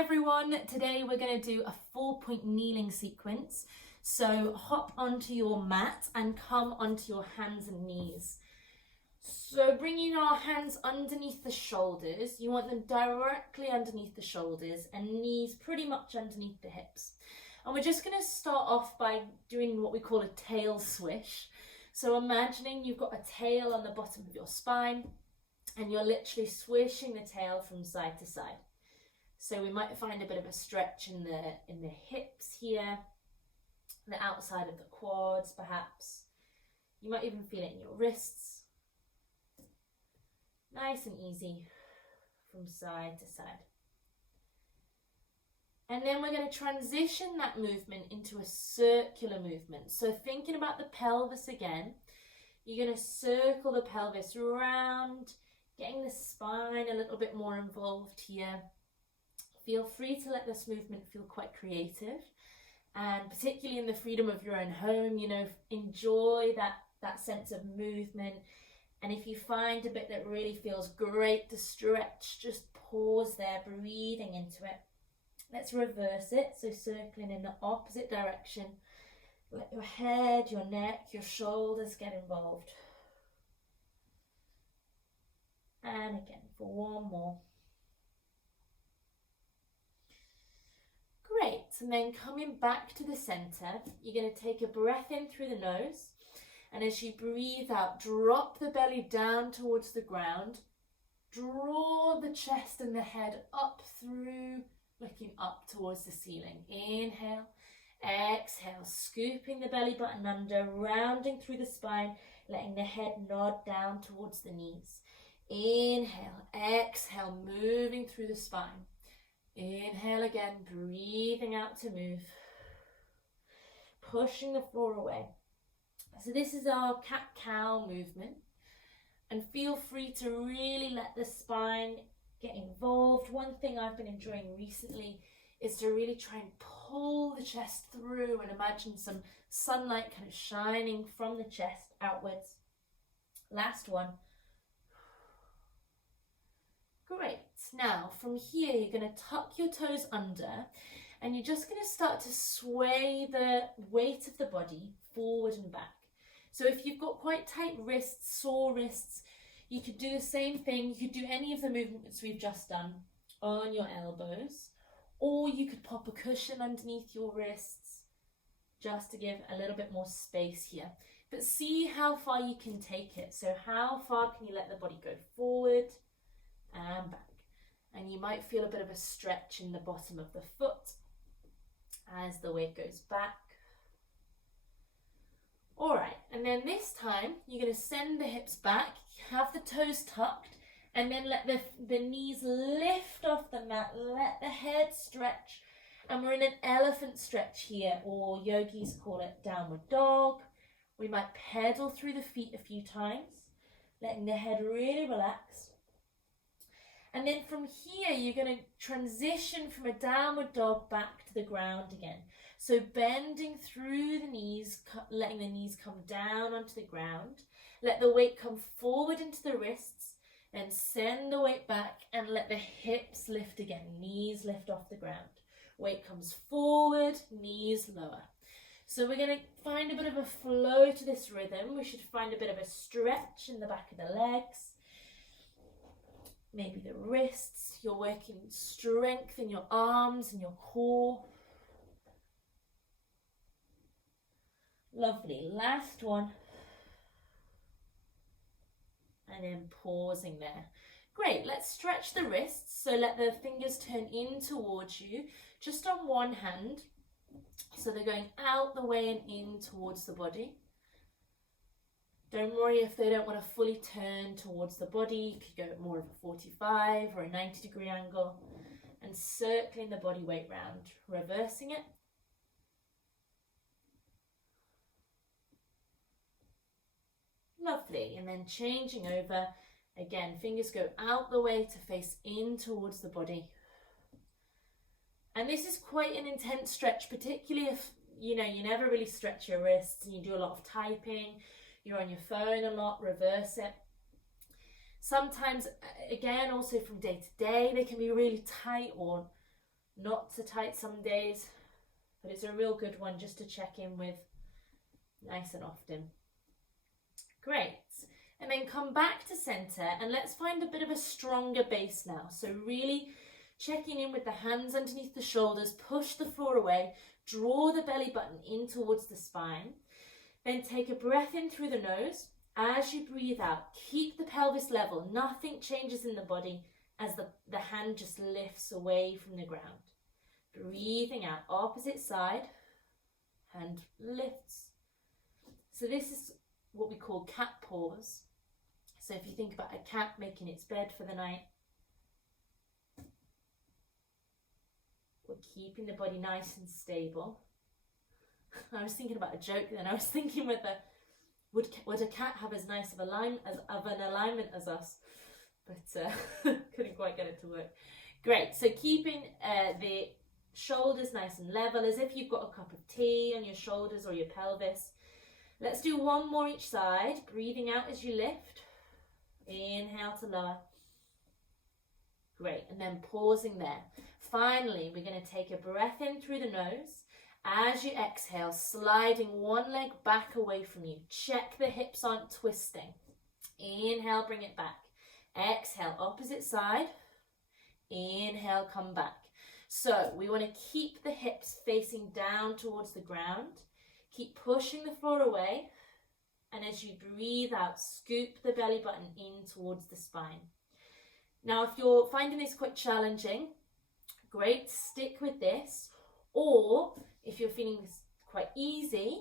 everyone, today we're going to do a 4-point kneeling sequence. So hop onto your mat and come onto your hands and knees. So bringing our hands underneath the shoulders, you want them directly underneath the shoulders and knees pretty much underneath the hips. And we're just going to start off by doing what we call a tail swish. So imagining you've got a tail on the bottom of your spine and you're literally swishing the tail from side to side. So we might find a bit of a stretch in the hips here, the outside of the quads perhaps. You might even feel it in your wrists. Nice and easy from side to side. And then we're going to transition that movement into a circular movement. So thinking about the pelvis again, you're going to circle the pelvis around, getting the spine a little bit more involved here. Feel free to let this movement feel quite creative, and particularly in the freedom of your own home, enjoy that sense of movement. And if you find a bit that really feels great to stretch, just pause there, breathing into it. Let's reverse it, so circling in the opposite direction. Let your head, your neck, your shoulders get involved. And again, for one more. Great, and then coming back to the center, you're going to take a breath in through the nose, and as you breathe out, drop the belly down towards the ground, draw the chest and the head up through, looking up towards the ceiling. Inhale, exhale, scooping the belly button under, rounding through the spine, letting the head nod down towards the knees. Inhale, exhale, moving through the spine. Inhale again, breathing out to move, pushing the floor away. So this is our cat-cow movement, and feel free to really let the spine get involved. One thing I've been enjoying recently is to really try and pull the chest through and imagine some sunlight kind of shining from the chest outwards. Last one. Great. Now from here you're going to tuck your toes under, and you're just going to start to sway the weight of the body forward and back. So if you've got quite tight wrists, sore wrists, you could do the same thing. You could do any of the movements we've just done on your elbows, or you could pop a cushion underneath your wrists just to give a little bit more space here. But see how far you can take it. So how far can you let the body go forward and back? And you might feel a bit of a stretch in the bottom of the foot as the weight goes back. All right, and then this time you're going to send the hips back, have the toes tucked, and then let the knees lift off the mat, let the head stretch, and we're in an elephant stretch here, or yogis call it downward dog. We might pedal through the feet a few times, letting the head really relax. And then from here, you're going to transition from a downward dog back to the ground again. So bending through the knees, letting the knees come down onto the ground. Let the weight come forward into the wrists, then send the weight back and let the hips lift again. Knees lift off the ground. Weight comes forward, knees lower. So we're going to find a bit of a flow to this rhythm. We should find a bit of a stretch in the back of the legs. Maybe the wrists. You're working strength in your arms and your core. Lovely. Last one. And then pausing there. Great. Let's stretch the wrists. So let the fingers turn in towards you, just on one hand. So they're going out the way and in towards the body. Don't worry if they don't want to fully turn towards the body. You could go at more of a 45 or a 90-degree angle, and circling the body weight round, reversing it. Lovely, and then changing over. Again, fingers go out the way to face in towards the body. And this is quite an intense stretch, particularly if, you never really stretch your wrists and you do a lot of typing. You're on your phone a lot, reverse it. Sometimes, again, also from day to day, they can be really tight or Not so tight some days, but it's a real good one just to check in with nice and often. Great. And then come back to center and let's find a bit of a stronger base now. So really checking in with the hands underneath the shoulders, push the floor away, draw the belly button in towards the spine. Then take a breath in through the nose. As you breathe out, keep the pelvis level. Nothing changes in the body as the hand just lifts away from the ground. Breathing out, opposite side, hand lifts. So this is what we call cat pause. So if you think about a cat making its bed for the night, we're keeping the body nice and stable. I was thinking about a joke then. I was thinking would a cat have as nice of an alignment as us? But couldn't quite get it to work. Great. So keeping the shoulders nice and level, as if you've got a cup of tea on your shoulders or your pelvis. Let's do one more each side. Breathing out as you lift. Inhale to lower. Great. And then pausing there. Finally, we're going to take a breath in through the nose. As you exhale, sliding one leg back away from you. Check the hips aren't twisting. Inhale, bring it back. Exhale, opposite side. Inhale, come back. So we want to keep the hips facing down towards the ground. Keep pushing the floor away. And as you breathe out, scoop the belly button in towards the spine. Now, if you're finding this quite challenging, great, stick with this. Or if you're feeling this quite easy,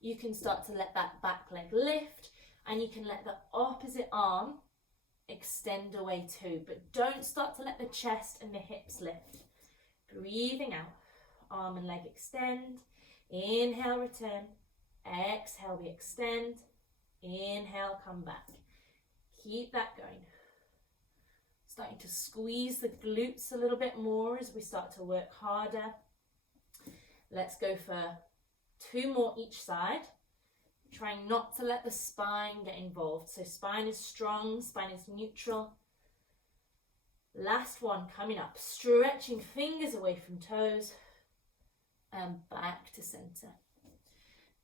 you can start to let that back leg lift and you can let the opposite arm extend away too. But don't start to let the chest and the hips lift. Breathing out, arm and leg extend. Inhale, return. Exhale, we extend. Inhale, come back. Keep that going. Starting to squeeze the glutes a little bit more as we start to work harder. Let's go for 2 more each side. Trying not to let the spine get involved. So spine is strong, spine is neutral. Last one coming up. Stretching fingers away from toes. And back to center.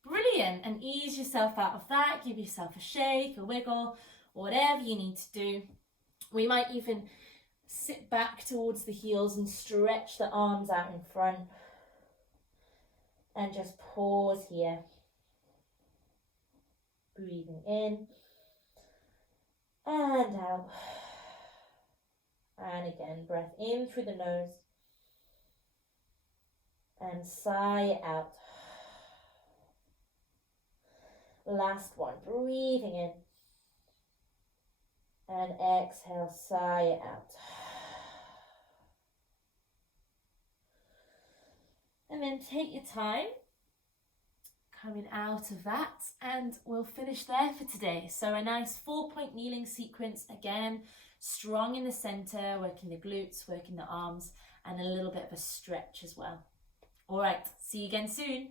Brilliant. And ease yourself out of that. Give yourself a shake, a wiggle, whatever you need to do. We might even sit back towards the heels and stretch the arms out in front. And just pause here. Breathing in and out. And again, breath in through the nose. And sigh out. Last one, breathing in. And exhale, sigh out. And then take your time coming out of that, and we'll finish there for today. So a nice 4-point kneeling sequence again, strong in the center, working the glutes, working the arms, and a little bit of a stretch as well. All right, see you again soon.